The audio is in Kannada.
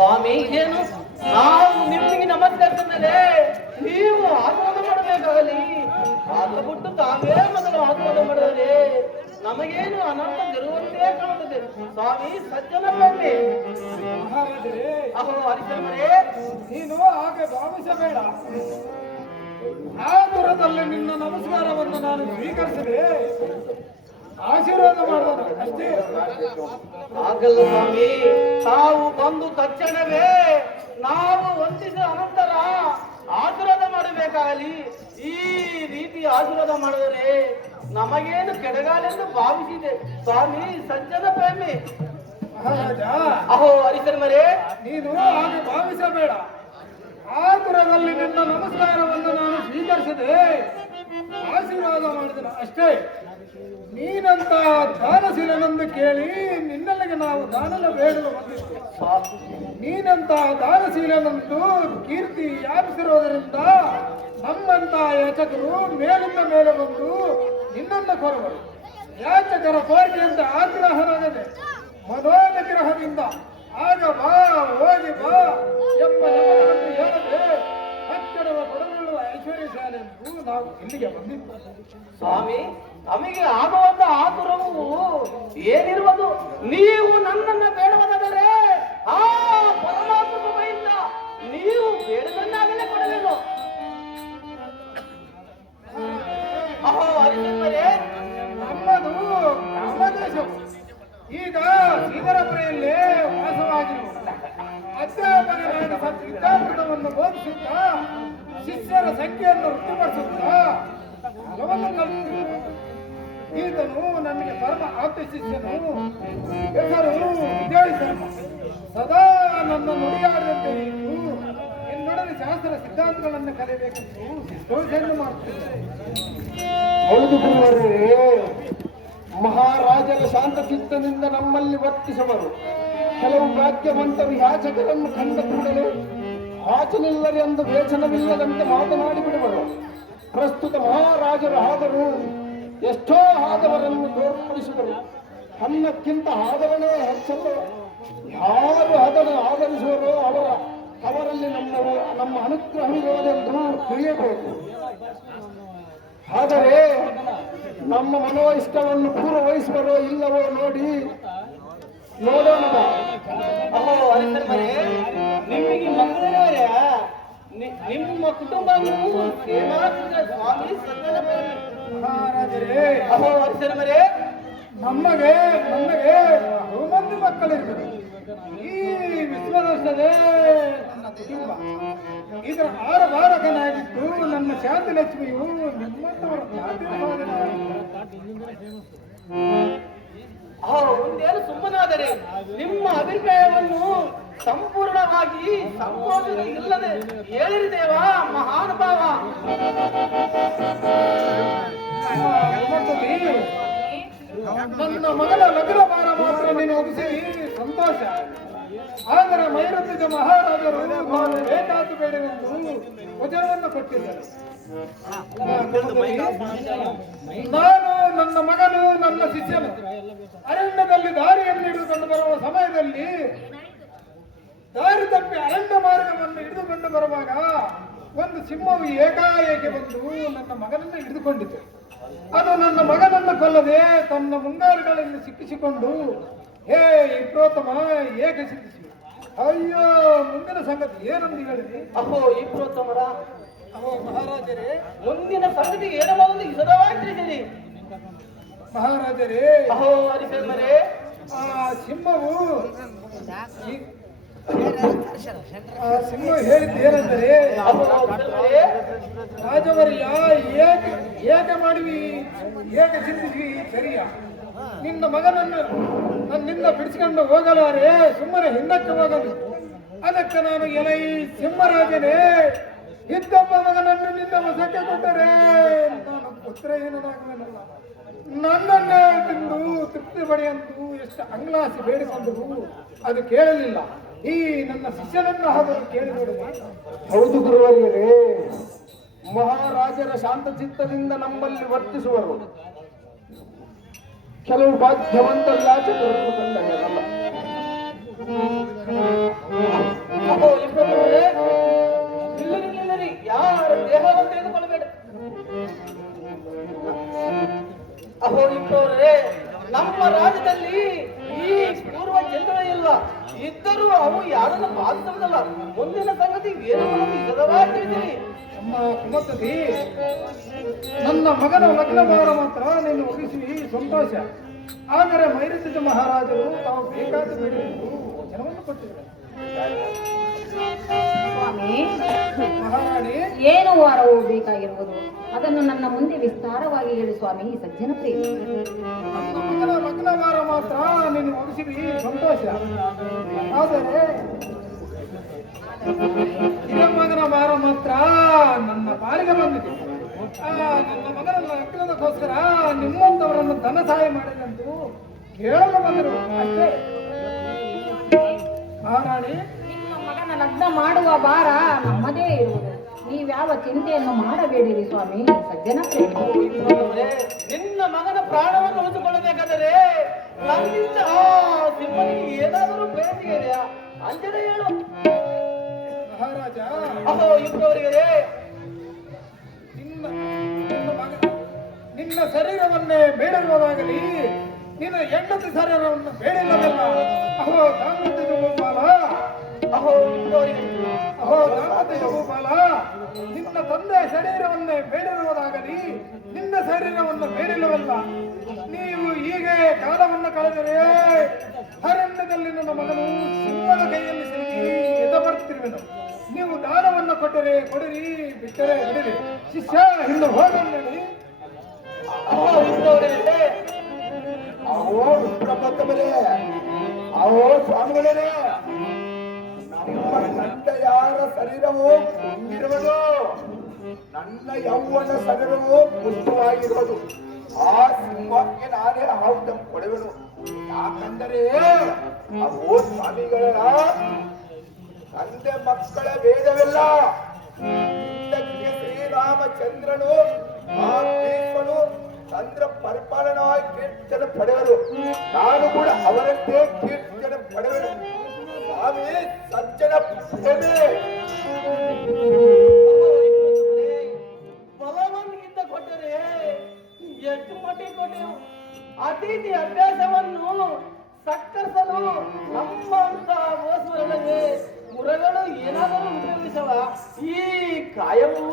ಸ್ವಾಮಿ ಇದೇನು ನಾವು ನಿಮಗೆ ನಮಸ್ಕರಿಸಿದ ಮೇಲೆ ನೀವು ಆತ್ಮದ ಮಾಡಬೇಕಾಗಲಿ. ಆತ ಬಿಟ್ಟು ತಾವೇ ಮೊದಲು ಆತ್ಮದ ಮಾಡಿದರೆ ನಮಗೇನು ಅನರ್ಥ ಜರುವಂತೆ ಕಾಣುತ್ತದೆ. ಸ್ವಾಮಿ ಸಜ್ಜನ ಬನ್ನಿ. ಅಹೋ ಹರಿಚಂದ್ರೇ, ನೀನು ಹಾಗೆ ಭಾವಿಸಬೇಡ. ಆ ದೂರದಲ್ಲಿ ನಿನ್ನ ನಮಸ್ಕಾರವನ್ನು ನಾನು ಸ್ವೀಕರಿಸಿದೆ, ಆಶೀರ್ವಾದ ಮಾಡೋದು ಅಷ್ಟೇ. ಆಗಲ್ಲ ಸ್ವಾಮಿ, ತಾವು ಬಂದು ತಕ್ಷಣವೇ ನಾವು ವಂದಿಸಿದ ಅನಂತರ ಆಶೀರ್ವಾದ ಮಾಡಬೇಕಾಗಲಿ. ಈ ರೀತಿ ಆಶೀರ್ವಾದ ಮಾಡಿದರೆ ನಮಗೇನು ಕೆಡಗಾಲೆಂದು ಭಾವಿಸಿದೆ. ಸ್ವಾಮಿ ಸಜ್ಜನ ಪ್ರೇಮಿ. ಮಹಾರಾಜ, ಅಹೋ ಹರಿಚಂದ್ರೇ, ನೀನು ಹಾಗೆ ಭಾವಿಸಬೇಡ. ಆತುರದಲ್ಲಿ ನಿನ್ನ ನಮಸ್ಕಾರವನ್ನು ನಾನು ಸ್ವೀಕರಿಸಿದೆ, ಆಶೀರ್ವಾದ ಮಾಡಿದ ಅಷ್ಟೇ. ನೀನಂತ ದಾನಶೀಲನೆಂದು ಕೇಳಿ ನಿನ್ನಲ್ಲಿಗೆ ನಾವು ದಾನದ ಬೇಡಲು ಬಂದಿತ್ತು. ನೀನಂತ ದಾನಶೀಲನೆಂದು ಕೀರ್ತಿ ವ್ಯಾಪಿಸಿರುವುದರಿಂದ ನಮ್ಮಂತ ಯಾಚಕರು ಮೇಲಿಂದ ಮೇಲೆ ಬಂದು ನಿನ್ನನ್ನು ಕೋರುವರು. ಯಾಚಕರ ಕೋರಿಕೆಯಂತೆ ಆಗ್ರಹರಾಗದೆ ಮನೋನಿಗ್ರಹದಿಂದ ಆಗ ಬಾ ಹೋಗಿ ಬಾ ಎಂಬ ನಮನವನ್ನು ಹೇಳದೆ ಕಟ್ಟಡವ ಕೊಡಗೊಳ್ಳುವ ಐಶ್ವರ್ಯಶಾಲೆಂದು ನಾವು ಇಲ್ಲಿಗೆ ಬಂದಿದ್ದು. ಸ್ವಾಮಿ ನಮಗೆ ಆಗುವಂತ ಆತುರವು ಏನಿರುವುದು? ನೀವು ನನ್ನನ್ನ ಬೇಡವಾದರೆ ಆ ಪರಮಾತ್ಮ ಕೃಪೆಯಿಂದ ನೀವು ಬೇಡದನ್ನಾಗಲೇ ಕೊಡಬೇಕು. ಅಹೋ ಹರಿಚಂದ್ರೇ, ನಮ್ಮದು ಗ್ರಾಮದೇಶವು ಈಗ ಶ್ರೀಧರಪುರಿಯಲ್ಲೇ ವಾಸವಾಗಿರುವ ಅಧ್ಯಾಪಕರಾದ ವಿದ್ಯಾಪೀಠವನ್ನು ಬೋಧಿಸುತ್ತಾ ಶಿಷ್ಯರ ಸಂಖ್ಯೆಯನ್ನು ವೃದ್ಧಿಪಡಿಸುತ್ತಾ ಹಲವನ್ನು ಕಲಿಸುತ್ತಿದ್ದ ಈತನು ನನಗೆ ಪರಮ ಆಪ್ತ ಶಿಷ್ಯನು. ಹೆಸರು ವಿಜಯ್ ಶರ್ಮ. ಸದಾ ನನ್ನ ನುಡಿಯಾಡದಂತೆ ಇದ್ದು ಎನ್ನೊಡನೆ ಶಾಸ್ತ್ರ ಸಿದ್ಧಾಂತಗಳನ್ನು ಕಲಿಯಬೇಕೆಂದು ಯೋಚನೆ ಮಾಡುತ್ತಿದ್ದೆ. ಹೌದು ಗುರುವರೇ, ಮಹಾರಾಜರ ಶಾಂತಚಿತ್ತದಿಂದ ನಮ್ಮಲ್ಲಿ ವರ್ತಿಸುವರು. ಕೆಲವು ಭಾಗ್ಯವಂತರು ಯಾಚಕರನ್ನು ಕಂಡ ಕೂಡಲೇ ಆಚನಿಲ್ಲರೆಂದು ವೇಚನವಿಲ್ಲದಂತೆ ಮಾತನಾಡಿ ಬಿಡುವರು. ಪ್ರಸ್ತುತ ಮಹಾರಾಜರು ಆದರೂ ಎಷ್ಟೋ ಆದವರನ್ನು ತೋರ್ಪಡಿಸಿದರು. ಅನ್ನಕ್ಕಿಂತ ಆದರಣೆ ಹೆಚ್ಚಲು ಯಾರು ಅದನ್ನು ಆಧರಿಸುವರೋ ಅವರಲ್ಲಿ ನಮ್ಮ ಅನುಗ್ರಹವಿರುವುದೆಂದು ತಿಳಿಯಬೇಕು. ಆದರೆ ನಮ್ಮ ಮನೋಇಷ್ಟವನ್ನು ಪೂರ್ವವಹಿಸುವರೋ ಇಲ್ಲವೋ ನೋಡೋಣ. ಅಹೋ ಹರಿಚಂದ್ರೇ, ನಿಮಗೆ ಮಕ್ಕಳಿದ್ದಾರೆ. ನಿಮ್ಮ ಕುಟುಂಬವು ಸೇವಾಕೃತ ಸ್ವಾಮಿ ಸಜ್ಜನ ಪ್ರೇಮಿ. ಮಹಾರಾಜರೇ, ಅಹೋ ಹರಿಚಂದ್ರೇ, ನಮಗೆ ಬಹುಮಂದಿ ಮಕ್ಕಳಿರ್ಬೇಕು. ಈ ವಿಶ್ವದರ್ಶನೇ ನನ್ನ ಕುಟುಂಬ. ಇದರ ಆರಭಾರಕನಾಗಿದ್ದು ನನ್ನ ಶಾಂತಿ ಲಕ್ಷ್ಮಿಯು ನಿಮ್ಮಂತವರ ಮುಂದೇನು ಸುಮ್ಮನಾದರೆ ನಿಮ್ಮ ಅಭಿಪ್ರಾಯವನ್ನು ಸಂಪೂರ್ಣವಾಗಿ ಸಂಕೋಚನೆ ಇಲ್ಲದೆ ಹೇಳಿರಿದೇವಾ ಮಹಾನುಭಾವ. ನನ್ನ ಮಗನ ಲಗ್ನ ಭಾರ ಮಾತ್ರ ನೀನು ಒಪ್ಪಿಸಿ ಸಂತೋಷ. ಆದರೆ ಮೈರತ್ತಿದ ಮಹಾರಾಜರು ನಾನು ಬೇಕಾದ್ದು ಬೇಡವೆಂದು ವಚನವನ್ನು ಕೊಟ್ಟಿದ್ದರು. ನಾನು ನನ್ನ ಮಗನು ನನ್ನ ಶಿಷ್ಯನು ಅರಣ್ಯದಲ್ಲಿ ದಾರಿಯನ್ನು ಹಿಡಿದುಕೊಂಡು ಬರುವ ಸಮಯದಲ್ಲಿ ದಾರಿ ತಪ್ಪಿ ಅರಣ್ಯ ಮಾರ್ಗವನ್ನು ಹಿಡಿದುಕೊಂಡು ಬರುವಾಗ ಒಂದು ಸಿಂಹವು ಏಕಾಏಕಿ ಬಂದು ನನ್ನ ಮಗನನ್ನು ಹಿಡಿದುಕೊಂಡಿತು. ಅದು ನನ್ನ ಮಗನನ್ನು ಕೊಲ್ಲದೆ ತನ್ನ ಮುಂಗಾರುಗಳಲ್ಲಿ ಸಿಕ್ಕಿಸಿಕೊಂಡು ಹೇ ಇಬ್ರೋತ್ತಮ ಏಕೆ ಸಿಕ್ಕಿಸಿ. ಅಯ್ಯೋ, ಮುಂದಿನ ಸಂಗತಿ ಏನಂದು ಹೇಳಿದೆ? ಅಹೋ ಇಬ್ರೋತ್ತಮರ, ಅಹೋ ಮಹಾರಾಜರೇ, ಮುಂದಿನ ಸಂಗತಿ ಏನಬಹುದು ಸದವಾಗಿ ತಿಳಿಸಿರಿ. ಮಹಾರಾಜರೇ, ಅಹೋ ಹರಿಚಂದ್ರೇ, ಆ ಸಿಂಹವು ಸಿಂಹ ಹೇಳಿದ್ದೇನೆಂದರೆ, ರಾಜವರ್ಯ ಏಕೆ ಮಾಡಿವಿ, ಏಕೆ ಚಿಂತಿಸಿ ಸರಿಯಾ? ನಿನ್ನ ಮಗನನ್ನು ನನ್ನಿಂದ ಬಿಡಿಸಿಕೊಂಡು ಹೋಗಲಾರೆ, ಸುಮ್ಮನೆ ಹಿಂದಕ್ಕೆ ಹೋಗಲು. ಅದಕ್ಕೆ ನಾನು ಎಲೈ ಸಿಂಹರಾಜನೇ, ಇದ್ದೊಬ್ಬ ಮಗನನ್ನು ನಿನ್ನ ವಶಕ್ಕೆ ಕೊಟ್ಟರೆ ನಾನು ಪುತ್ರಹೀನನಾಗುವೆನಲ್ಲ. ನನ್ನನ್ನೇ ತಿಂದು ತೃಪ್ತಿ ಪಡೆಯಂದು ಎಷ್ಟು ಅಂಗ್ಲಾಸಿ ಬೇಡಿಕೊಂಡರು, ಅದು ಕೇಳಲಿಲ್ಲ. ಈ ನನ್ನ ಶಿಷ್ಯನನ್ನು ಆದರೂ ಕೇಳಿ ನೋಡಿದೆ. ಹೌದು ಗುರುವರಿಯರೇ, ಮಹಾರಾಜರ ಶಾಂತಚಿತ್ತದಿಂದ ನಮ್ಮಲ್ಲಿ ವರ್ತಿಸುವರು. ಕೆಲವು ಭಾಗ್ಯವಂತರು ಯಾಚಕರನ್ನು ಕಂಡಲ್ಲ. ಅಹೋ ಇಬ್ಬರೇ ನಿಲ್ಲರಿ ಯಾರ ದೇಹವನ್ನು ತೆಗೆದುಕೊಳ್ಳಬೇಡ. ಅಹೋ ಇಬ್ಬರೇ ನಮ್ಮ ರಾಜ್ಯದಲ್ಲಿ ಈ ಪೂರ್ವ ಜನರೇ ಇಲ್ಲ, ಇದ್ದರೂ ಅವು ಯಾರನ್ನು ಬಾಧಿಸುವುದಲ್ಲ. ಮುಂದಿನ ಸಂಗತಿ ಏನು ನಿಜವಾಗಿ ತಿಳಿದಿರಿ. ಅಮ್ಮ ಕುಮತತಿ, ನನ್ನ ಮಗನ ಲಗ್ನ ಭಾರ ಮಾತ್ರ ನೀನು ಒಗಿಸಿ ಸಂತೋಷ. ಆದರೆ ಮೈರಸಿದ್ಧ ಮಹಾರಾಜರು ತಾವು ಬೇಕಾದ ಬೇಡಿಕೊಂಡು ವಚನವನ್ನು ಕೊಟ್ಟಿದ್ದಾರೆ. ಸ್ವಾಮಿ, ಮಹಾರಾಣಿ, ಏನು ವಾರವು ಬೇಕಾಗಿರುವುದು ಅದನ್ನು ನನ್ನ ಮುಂದೆ ವಿಸ್ತಾರವಾಗಿ ಹೇಳಿ ಸ್ವಾಮಿ. ಸಜ್ಜನ ಪ್ರೇಮ, ನನ್ನ ಮಗನ ಲಗ್ನ ಭಾರ ಮಾತ್ರ ನೀನು ಒಗಿಸಿರಿ ಸಂತೋಷ. ಆದರೆ ಹಿರಿಯ ಮಗನ ಭಾರ ಮಾತ್ರ ನನ್ನ ಪಾಲಿಗೆ ಬಂದಿದೆ. ನನ್ನ ಮಗನ ಲಗ್ನದಕ್ಕೋಸ್ಕರ ನಿಮ್ಮಂತವರನ್ನು ಧನ ಸಹಾಯ ಮಾಡಿದಂತೂ ಕೇಳಲು ಬಂದರು ಅಷ್ಟೇ. ಮಹಾರಾಣಿ, ನಿಮ್ಮ ಮಗನ ಲಗ್ನ ಮಾಡುವ ಭಾರ ನಮ್ಮದೇ ಇರುವುದು. ನೀವ್ಯಾವ ಚಿಂತೆಯನ್ನು ಮಾಡಬೇಡಿರಿ ಸ್ವಾಮಿ. ಸಜ್ಜನ ಪ್ರೇಮ, ಇಬ್ಬರೇ ನಿನ್ನ ಮಗನ ಪ್ರಾಣವನ್ನು ಉಳಿದುಕೊಳ್ಳಬೇಕಾದರೆ ನನ್ನಿಂದ ಆ ಸಿಂಹನಿಗೆ ಏನಾದರೂ ಬೇಸಿಗೆ ಇದೆಯಾ? ಅಂಜನೆ ಹೇಳು. ಮಹಾರಾಜ, ಅಹೋ ಇಬ್ಬರವರಿಗೆ ನಿನ್ನ ಶರೀರವನ್ನೇ ಬೇಡಿರುವುದಾಗಲಿ, ನಿನ್ನ ಹೆಂಡತಿ ಶರೀರವನ್ನು ಬೇಡಿಲ್ಲವಲ್ಲ. ಅಹೋ ದಾಂಪತ್ಯ ಗೋಪಾಲ, ಅಹೋ ಇಬ್ಬರವರಿಗೆ ಅಹೋ ದಾಂಪತ್ಯ ಗೋಪಾಲ, ನಿನ್ನ ತಂದೆ ಶರೀರವನ್ನೇ ಬೇಡಿರುವುದಾಗಲಿ, ನಿನ್ನ ಶರೀರವನ್ನು ಬೇಡಿಲ್ಲವಲ್ಲ. ನೀವು ಹೀಗೆ ಕಾಲವನ್ನು ಕಳೆದರೆ ಅರಣ್ಯದಲ್ಲಿ ನನ್ನ ಮಗನು ಸಿಂಹದ ಕೈಯಲ್ಲಿ ಸಿಲುಕಿ ಎದ ಬರ್ತಿರುವೆನು. ನೀವು ದಾನವನ್ನು ಕೊಟ್ಟರೆ ಕೊಡಿರಿ, ಬಿಟ್ಟರೆ ಬಿಡಿರಿ. ಶಿಷ್ಯ ಹಿಂದೆ ಹೋಗಲಿ. ಅಹೋ ಇಬ್ಬರವರಿಗೆ ಅಹೋ ವಿಪ್ರಪತ್ತಮರೇ, ಅಹೋ ಸ್ವಾಮಿಗಳೇ, ನಮ್ಮ ತಂದೆಯಾರ ಶರೀರವು ಕುಂದಿರುವುದು, ನನ್ನ ಯೌವನ ಶರೀರವು ಪುಷ್ಟವಾಗಿರುವುದು. ಆ ಸಿಂಹಕ್ಕೆ ನಾನೇ ಆಹುತಿ ಕೊಡುವೆನು. ಯಾಕಂದರೆ ಅಹೋ ಸ್ವಾಮಿಗಳ ತಂದೆ ಮಕ್ಕಳ ಭೇದವಿಲ್ಲ. ಹಿಂದಕ್ಕೆ ಶ್ರೀರಾಮಚಂದ್ರನು ಆ ಭೀಷ್ಮನು ಚಂದ್ರ ಪರಿಪಾಲನವಾಗಿ ಕೀರ್ತನೆ ಪಡೆವರು. ನಾನು ಕೂಡ ಅವರಂತೆ ಕೀರ್ತನೆ ಪಡೆವೆನು. ಸ್ವಾಮಿ ಸಜ್ಜನ ಪ್ರೇಮಿ, ಬಲವನ್ನಿಂದ ಕೊಟ್ಟರೆ ಎಷ್ಟು ಮಟ್ಟಿಗೆ ಕೊಟ್ಟೆವು. ಅತಿಥಿ ಅಭ್ಯಾಸವನ್ನು ಸಕ್ಕರಿಸಲು ನಮ್ಮಂತ ಓಸುವರಲ್ಲದೆ ಮುರಗಳು ಏನಾದರೂ ಉಪಯೋಗಿಸವ. ಈ ಕಾಯವು